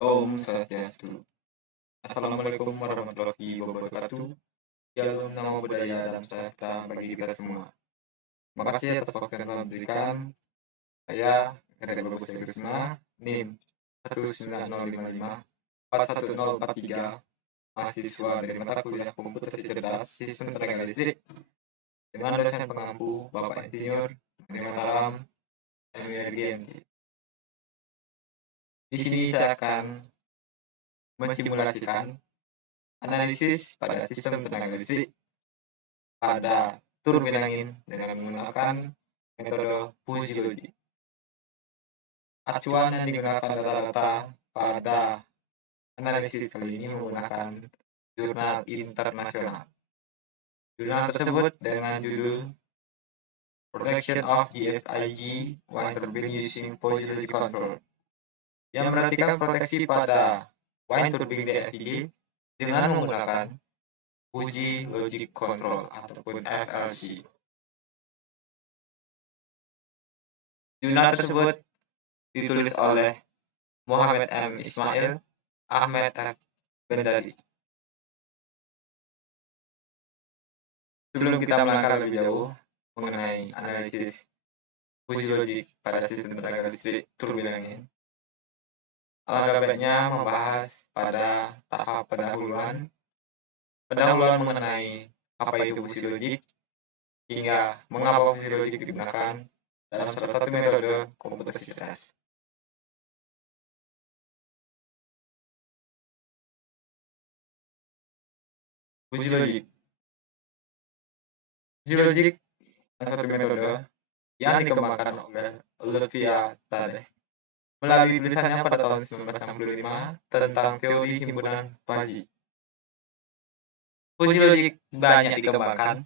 Om Swastiastu. Assalamualaikum warahmatullahi wabarakatuh. Shalom, namo buddhaya, dan sejahtera bagi kita semua. Makasih atas waktu yang telah diberikan. Saya Gada Bagus Kusuma, NIM 19055 41043, mahasiswa dari mata kuliah Komputer Cerdas Sistem Tenaga Listrik dengan dosen pengampu Bapak Insinyur Menteri Mataram MWRGMT. Di sini saya akan mensimulasikan analisis pada sistem tenaga listrik pada turbin angin dengan menggunakan metode fusiologi. Acuan yang digunakan rata-rata pada analisis kali ini menggunakan jurnal internasional. Jurnal tersebut dengan judul Protection of EFIG Wind Turbine Using Fusiology Control, yang memperhatikan proteksi pada wind turbine DFIG dengan menggunakan Fuji Logic Control ataupun FLC. Jurnal tersebut ditulis oleh Muhammad M. Ismail, Ahmed F. Bendali. Sebelum kita melangkah lebih jauh mengenai analisis fusiologik pada sistem tenaga listrik turbin angin, alangkah baiknya membahas pada tahap pendahuluan mengenai apa itu fusiologik hingga mengapa fusiologik digunakan dalam salah satu metode komputer cerdas. Fusiologik adalah suatu metode yang dikembangkan oleh Lutfia Tadeh melalui tulisannya pada tahun 1965 tentang teori himpunan Fuzzy. Fusiologik banyak dikembangkan,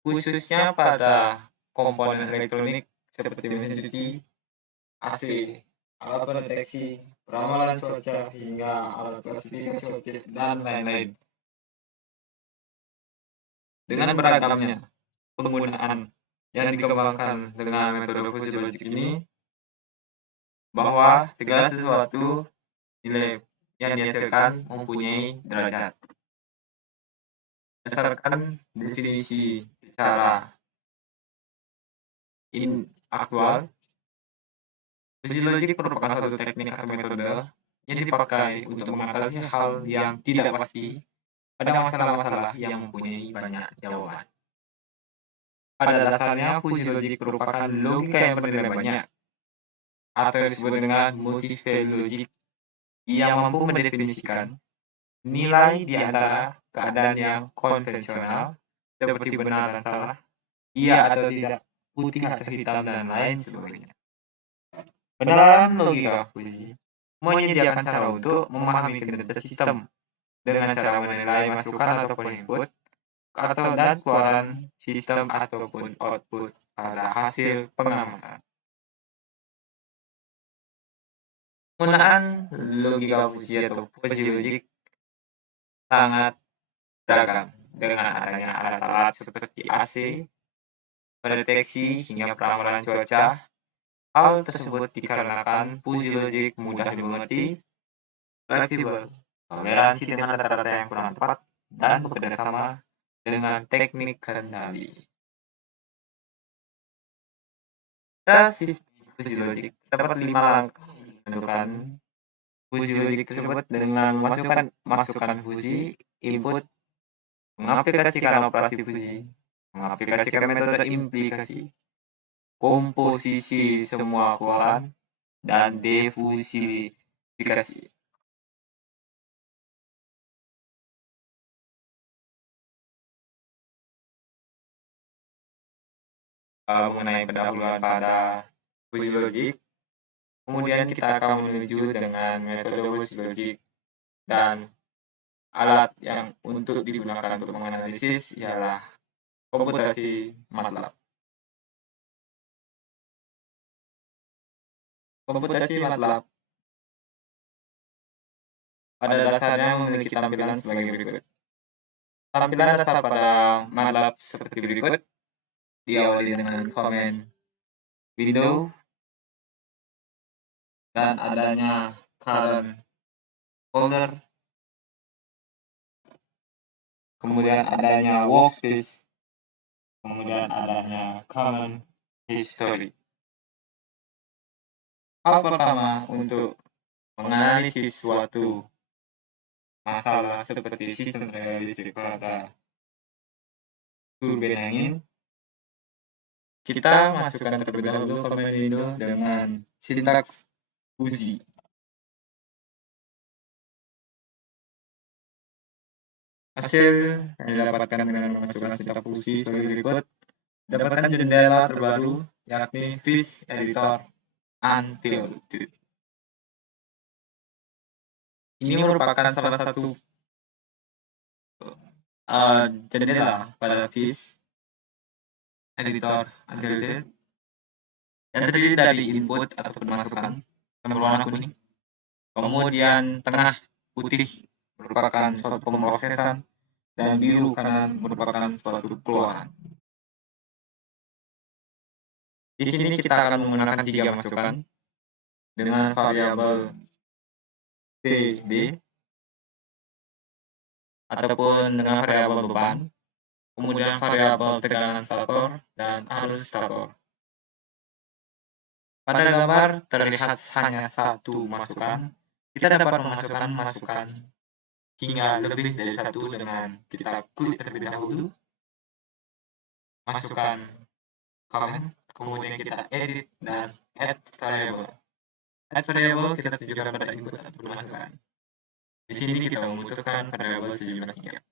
khususnya pada komponen elektronik seperti mesin cuci, AC, alat pendeteksi, ramalan cuaca, hingga alat klasifikasi objek, dan lain-lain. Dengan beragamnya penggunaan yang dikembangkan dengan metode fusiologik ini, bahwa segala sesuatu nilai yang dihasilkan mempunyai derajat. Berdasarkan definisi secara aktual, fusiologik merupakan suatu teknik atau metode yang dipakai untuk mengatasi hal yang tidak pasti pada masalah-masalah yang mempunyai banyak jawaban. Pada dasarnya, fusiologik merupakan logika yang bernilai banyak, atau yang disebut dengan multi-value logic, yang mampu mendefinisikan nilai di antara keadaan yang konvensional, seperti benar dan salah, iya atau tidak, putih atau hitam, dan lain sebagainya. Penerapan logika fusi menyediakan cara untuk memahami kinerja sistem dengan cara menilai masukan ataupun input atau dan keluaran sistem ataupun output pada hasil pengamatan. Penggunaan logika fusi atau fusiologik sangat beragam dengan adanya alat-alat seperti AC, pendeteksi, hingga peramalan cuaca. Hal tersebut dikarenakan fusiologik mudah dimengerti, fleksibel, toleransi dengan rata-rata yang kurang tepat, dan bekerja sama dengan teknik kendali. Sistem fusiologik terdapat 5 langkah menentukan fusiologik tersebut dengan memasukkan fusi, input, mengaplikasikan operasi fusi, mengaplikasikan metode implikasi, komposisi semua keluaran, dan defusifikasi. Mengenai pendahuluan pada fusiologik, kemudian kita akan menuju dengan metode fusiologik, dan alat yang untuk digunakan untuk menganalisis ialah komputasi MATLAB. Komputasi MATLAB pada dasarnya memiliki tampilan sebagai berikut. Tampilan dasar pada MATLAB seperti berikut, diawali dengan command window dan adanya current folder, kemudian adanya workspace, kemudian adanya common history. Hal pertama untuk menganalisis suatu masalah seperti sistem tenaga listrik pada turbin angin, kita masukkan terlebih dahulu command window dengan sintaks fuzzy. Hasil yang didapatkan dengan memasukkan sintaks fuzzy sebagai berikut. Dapatkan jendela terbaru yakni Fish Editor Untitled. Ini merupakan salah satu jendela pada Fish Editor Untitled yang terdiri dari input atau pemasukan yang berwarna kuning, kemudian tengah putih merupakan suatu pemrosesan, dan biru kanan merupakan suatu keluaran. Di sini kita akan menggunakan 3 masukan dengan variabel PD ataupun dengan variabel beban, kemudian variabel tegangan stator dan arus stator. Pada gambar terlihat hanya satu masukan. Kita dapat memasukkan masukan hingga lebih dari satu dengan kita klik terlebih dahulu, masukkan comment, kemudian kita edit dan add variable. Add variable kita tujukan pada input atau masukan. Di sini kita membutuhkan variabel sejumlah 3.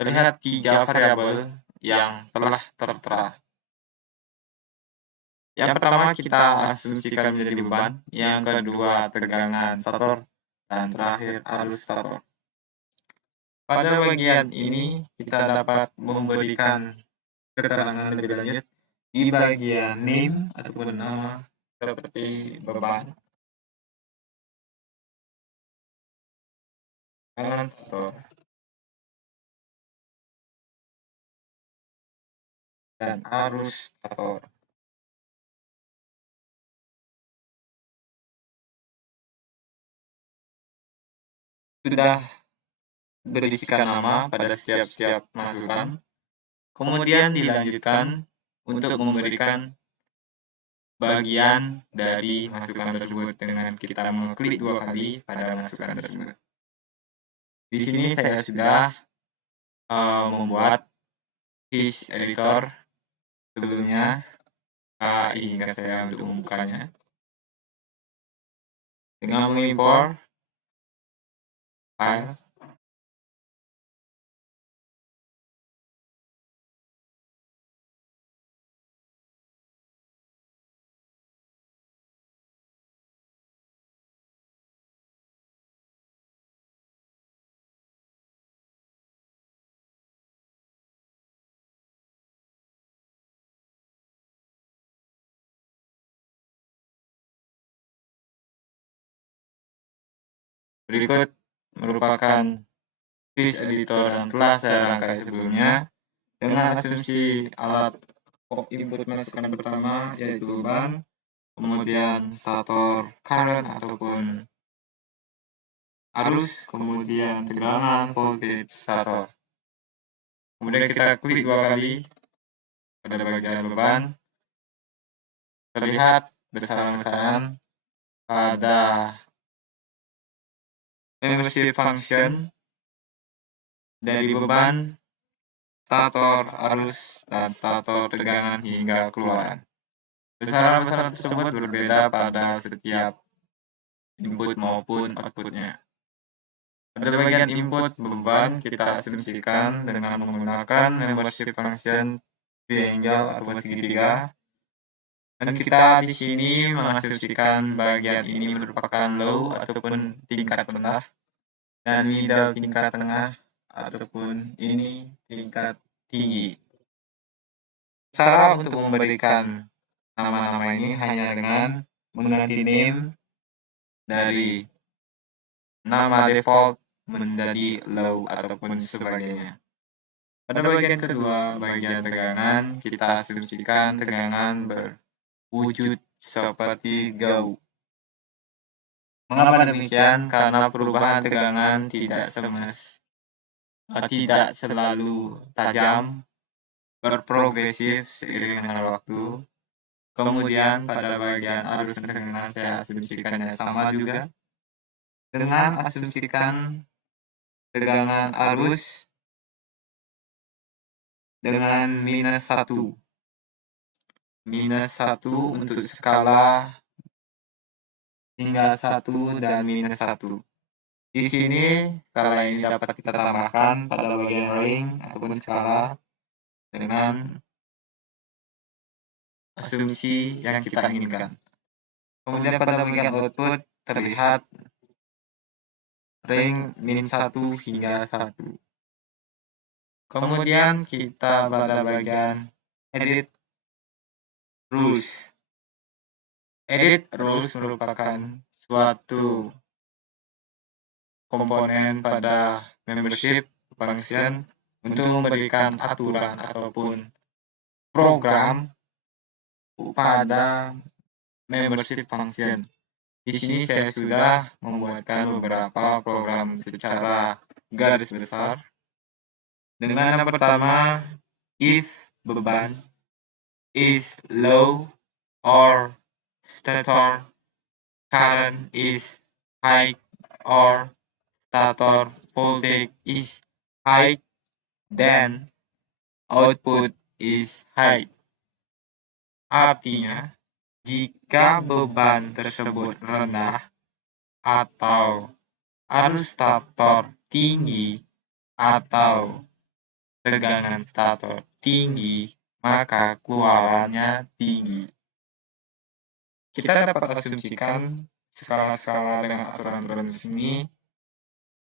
Terlihat 3 variabel yang telah tertera. Yang pertama kita asumsikan menjadi beban, yang kedua tegangan stator, dan terakhir arus stator. Pada bagian ini kita dapat memberikan keterangan lebih lanjut di bagian name ataupun nama seperti beban, tegangan stator, dan arus stator. Sudah berisikan nama pada setiap masukan, kemudian dilanjutkan untuk memberikan bagian dari masukan tersebut dengan kita mengklik 2 kali pada masukan tersebut. Di sini saya sudah membuat Fish Editor sebelumnya, hingga saya untuk membukanya dengan mengimpor file. Berikut merupakan Fish Editor yang telah saya rangkai sebelumnya dengan asumsi alat input masukan pertama yaitu beban, kemudian stator current ataupun arus, kemudian tegangan voltage stator. Kemudian kita klik 2 kali pada bagian beban, terlihat besaran-besaran pada membership function dari beban, stator arus, dan stator tegangan hingga keluaran. Besaran-besaran tersebut berbeda pada setiap input maupun outputnya. Pada bagian input beban kita asumsikan dengan menggunakan membership function triangle atau segitiga, dan kita di sini mengasumsikan bagian ini merupakan low ataupun tingkat rendah, dan middle tingkat tengah ataupun ini tingkat tinggi. Cara untuk memberikan nama-nama ini hanya dengan mengganti name dari nama default menjadi low ataupun sebagainya. Pada bagian kedua, bagian tegangan, kita asumsikan tegangan berwujud seperti GAU. Mengapa demikian? Karena perubahan tegangan tidak selalu tajam, berprogresif seiring dengan waktu. Kemudian pada bagian arus tegangan saya asumsikannya sama juga dengan asumsikan tegangan arus dengan -1. -1 untuk skala hingga 1 dan -1. Di sini skala ini dapat kita tambahkan pada bagian ring ataupun skala dengan asumsi yang kita inginkan. Kemudian pada bagian output terlihat ring -1 hingga 1. Kemudian kita pada bagian edit rules. Edit rules merupakan suatu komponen pada membership function untuk memberikan aturan ataupun program pada membership function. Di sini saya sudah membuatkan beberapa program secara garis besar. Dengan yang pertama, if beban is low or stator current is high or stator voltage is high, then output is high. Artinya, jika beban tersebut rendah atau arus stator tinggi atau tegangan stator tinggi, maka keluarannya tinggi. Kita dapat asumsikan skala-skala dengan aturan-aturan di sini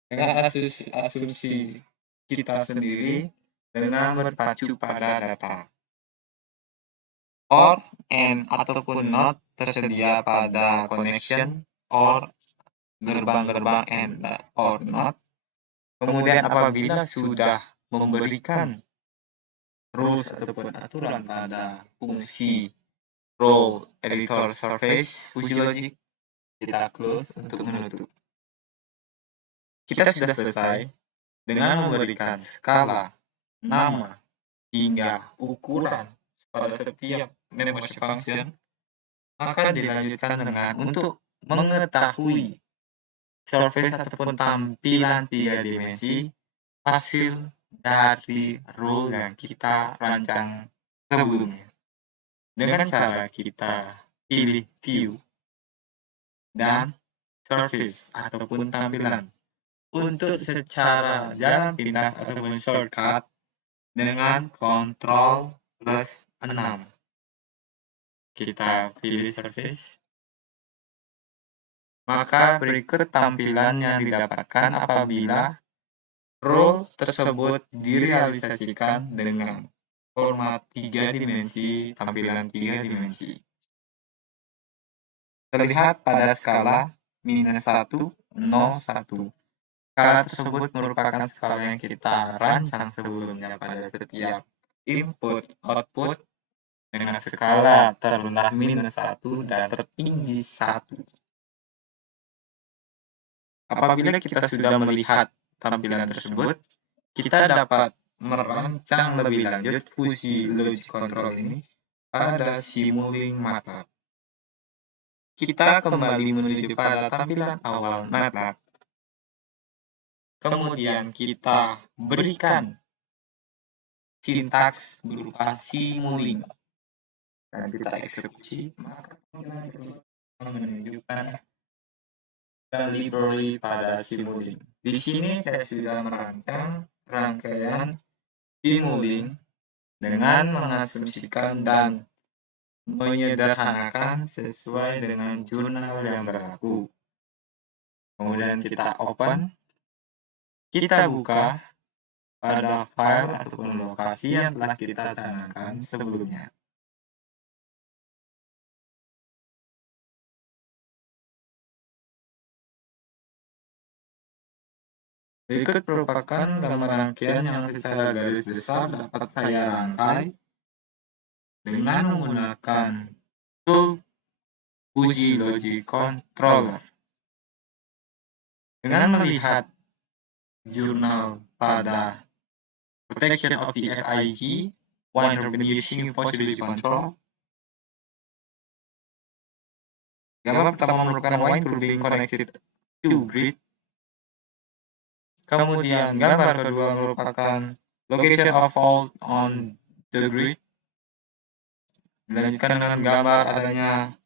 dengan asumsi kita sendiri dengan berpacu pada data. Or, and, ataupun not tersedia pada connection, or, gerbang-gerbang, and, or not. Kemudian apabila sudah memberikan rules ataupun aturan pada fungsi role editor surface fungsi logic, kita close untuk menutup. Kita sudah selesai dengan memberikan skala, nama, hingga ukuran pada setiap membership function. Maka dilanjutkan dengan untuk mengetahui surface ataupun tampilan 3 dimensi hasil dari rule yang kita rancang sebelumnya. Dengan cara kita pilih view dan surface ataupun tampilan untuk secara jalan pintas ataupun shortcut dengan Ctrl plus 6. Kita pilih surface. Maka berikut tampilan yang didapatkan apabila rule tersebut direalisasikan dengan format 3 dimensi, tampilan 3 dimensi. Terlihat pada skala -1, 0, 1. Skala tersebut merupakan skala yang kita rancang sebelumnya pada setiap input-output dengan skala terendah -1 dan tertinggi 1. Apabila kita sudah melihat tampilan tersebut, kita dapat merancang lebih lanjut fungsi logic control ini pada Simulink MATLAB. Kita kembali menuju pada tampilan awal MATLAB. Kemudian kita berikan sintaks berupa Simulink. Dan kita eksekusi, maka menunjukkan library pada Simulink. Di sini saya sudah merancang rangkaian Simulink dengan mengasumsikan dan menyederhanakan sesuai dengan jurnal yang berlaku. Kemudian kita open, kita buka pada file ataupun lokasi yang telah kita canangkan sebelumnya. Berikut merupakan gambar rangkaian yang secara garis besar dapat saya rangkai dengan menggunakan tool Fuzzy Logic Controller. Dengan melihat jurnal pada Protection of the FIG, when using possibility control, gambar pertama merupakan wine turbine connected to grid. Kemudian gambar kedua merupakan location of fault on the grid. Dilanjutkan dengan gambar adanya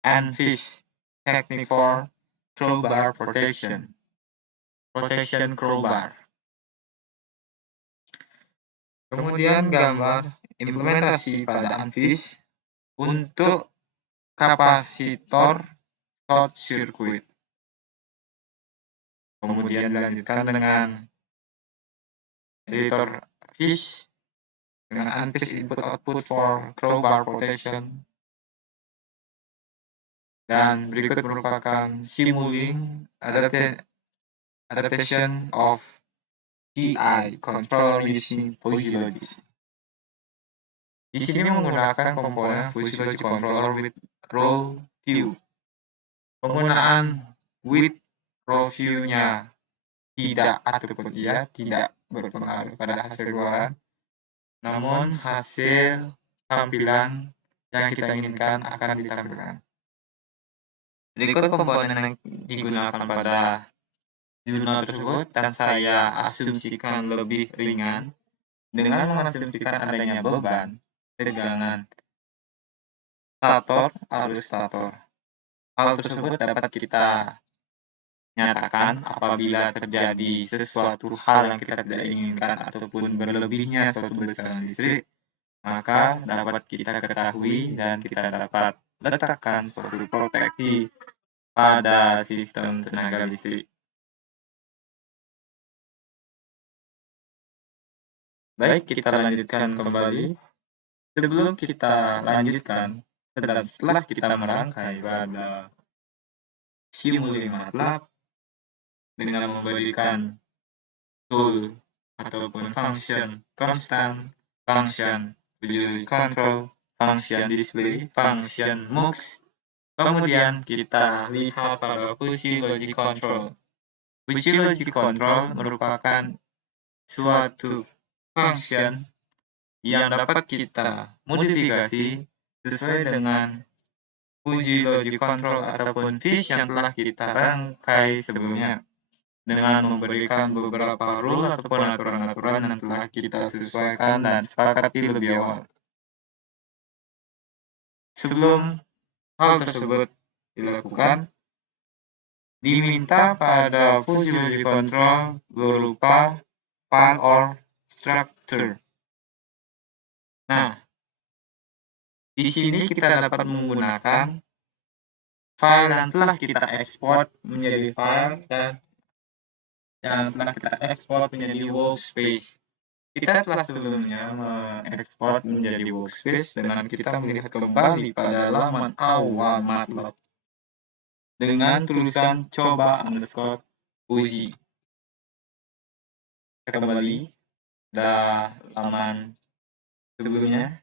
ANFISH technique for crowbar protection crowbar. Kemudian gambar implementasi pada ANFISH untuk kapasitor short circuit. Kemudian dilanjutkan dengan editor FISH dengan ANFISH input output for crowbar protection. Dan berikut merupakan simulating adaptation of TI controller using Fuzzy Logic. Di sini menggunakan komponen Fuzzy Logic controller with row view. Penggunaan with row view-nya tidak ataupun tidak berpengaruh pada hasil keluaran, namun hasil tampilan yang kita inginkan akan ditampilkan. Berikut komponen yang digunakan pada jurnal tersebut dan saya asumsikan lebih ringan dengan mengasumsikan adanya beban, tegangan, stator, arus stator. Hal tersebut dapat kita nyatakan apabila terjadi sesuatu hal yang kita tidak inginkan ataupun berlebihnya suatu besaran listrik, maka dapat kita ketahui dan kita dapat letakkan suatu proteksi pada sistem tenaga listrik. Baik, kita lanjutkan kembali. Sebelum kita lanjutkan, dan setelah kita merangkai pada simulasi MATLAB dengan memberikan tool ataupun function constant, function visual control, function display, function mux. Kemudian kita lihat pada Fuzzy Logic Control. Fuzzy Logic Control merupakan suatu function yang dapat kita modifikasi sesuai dengan Fuzzy Logic Control ataupun FISH yang telah kita rangkai sebelumnya, dengan memberikan beberapa rule ataupun aturan-aturan yang telah kita sesuaikan dan sepakati lebih awal. Sebelum hal tersebut dilakukan, diminta pada Fuzzy Logic Control berupa file or structure. Nah, di sini kita dapat menggunakan file yang telah kita ekspor menjadi file dan yang telah kita ekspor menjadi workspace. Kita telah sebelumnya mengekspor menjadi workspace dengan kita melihat kembali pada laman awal MATLAB dengan tulisan coba_Fuzzy. Kita kembali pada laman sebelumnya.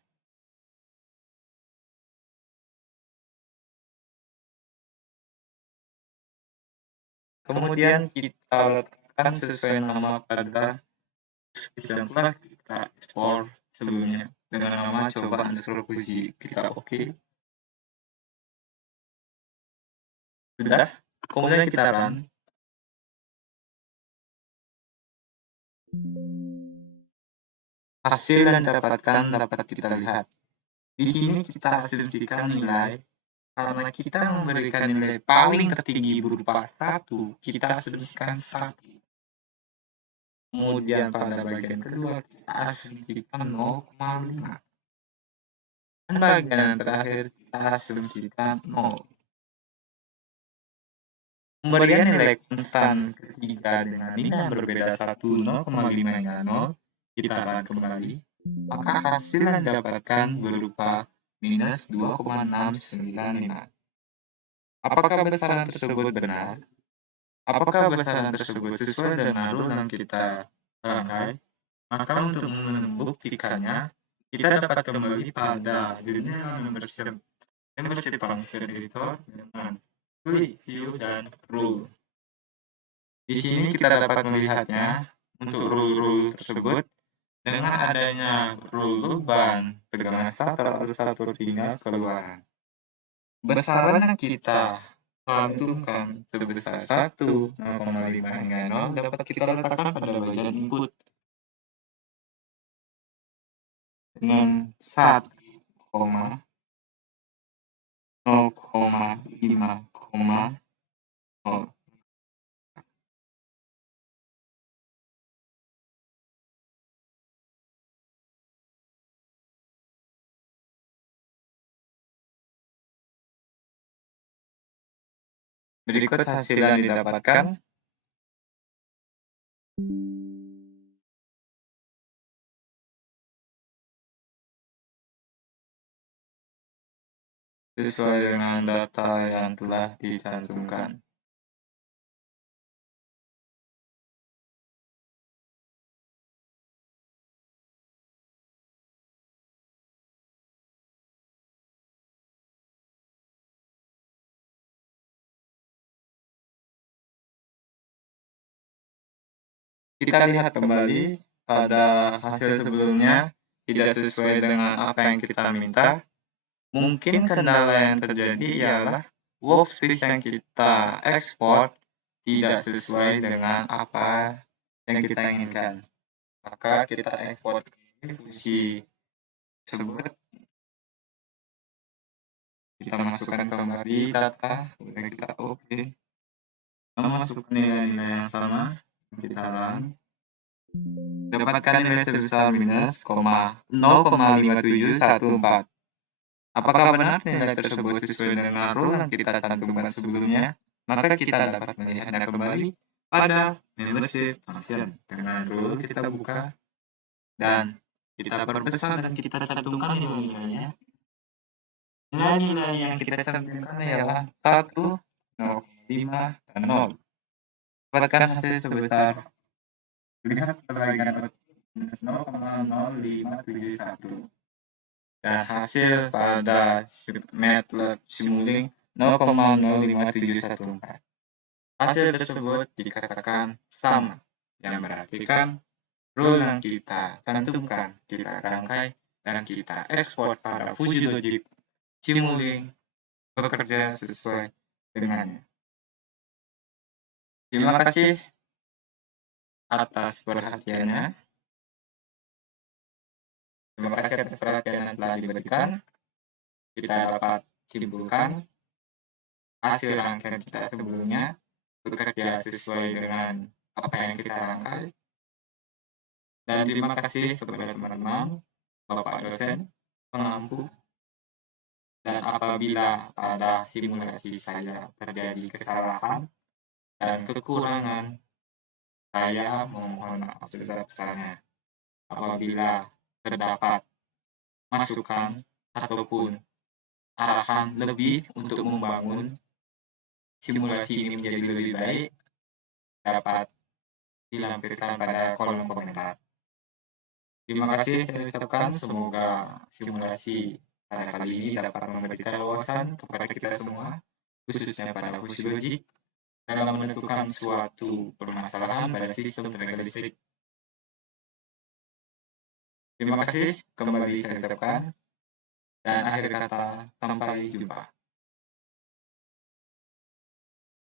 Kemudian kita letakkan sesuai nama pada yang telah kita ekspor sebelumnya dengan nama coba_Fuzzy. Kita oke. Sudah. Kemudian kita run. Hasil yang didapatkan dapat kita lihat. Di sini kita asumsikan nilai karena kita memberikan nilai paling tertinggi berupa 1, kita asumsikan 1. Kemudian pada bagian kedua kita asumsikan 0,5. Dan bagian terakhir kita asumsikan 0. Pemberian nilai konstan ketiga dengan nilai yang berbeda 1, 0,5 hingga 0, kita run kembali. Maka hasil yang didapatkan berupa minus 2,695. Apakah besaran tersebut benar? Apakah besaran tersebut sesuai dengan rule yang kita rangkai? Maka untuk membuktikannya, kita dapat kembali pada dunia membership function editor dengan view dan rule. Di sini kita dapat melihatnya untuk rule-rule tersebut dengan adanya rule beban, tegangan starter atau starter tinggal keluaran. Besaran yang kita cantumkan sebesar 1, 0,5 hingga 0 dapat kita letakkan pada bagian input dengan 1, 0,5, 0. Berikut hasil yang didapatkan. Sesuai dengan data yang telah dicantumkan. Kita lihat kembali pada hasil sebelumnya tidak sesuai dengan apa yang kita minta. Mungkin kendala yang terjadi ialah workspace yang kita ekspor tidak sesuai dengan apa yang kita inginkan. Maka kita ekspor ke fungsi tersebut. Kita masukkan kembali data, kemudian kita oke. Memasukkan nilai-nilai yang sama, kita run. Dapatkan nilai sebesar minus 0,5714. Apakah benar nilai tersebut sesuai dengan rule yang kita cantumkan sebelumnya? Maka kita dapat melihatnya kembali pada membership function. Dengan rule kita buka dan kita perbesar dan kita cantumkan nilai-nilainya. Nilai-nilai yang kita cantumkan ialah 1, 0,5, dan 0. Dapatkan hasil sebesar, lihat bagian minus 0,0571. Dan hasil pada MATLAB Simulink 0,05714. Hasil tersebut dikatakan sama, yang berarti rule yang kita cantumkan, kita rangkai, dan kita ekspor pada Fuji Logic Simulink bekerja sesuai dengannya. Terima kasih atas perhatiannya. Terima kasih atas perhatian yang telah diberikan. Kita dapat simpulkan hasil rangkaian kita sebelumnya bekerja sesuai dengan apa yang kita rangkai. Dan terima kasih kepada teman-teman, Bapak dosen, pengampu. Dan apabila pada simulasi saya terjadi kesalahan dan kekurangan, saya memohon maaf sebesar-besarnya. Apabila terdapat masukan ataupun arahan lebih untuk membangun simulasi ini menjadi lebih baik, dapat dilampirkan pada kolom komentar. Terima kasih saya ucapkan, semoga simulasi pada kali ini dapat memberikan wawasan kepada kita semua, khususnya pada Fuji Logic, dalam menentukan suatu permasalahan pada sistem tenaga listrik. Terima kasih kembali saya ucapkan, dan akhir kata, sampai jumpa.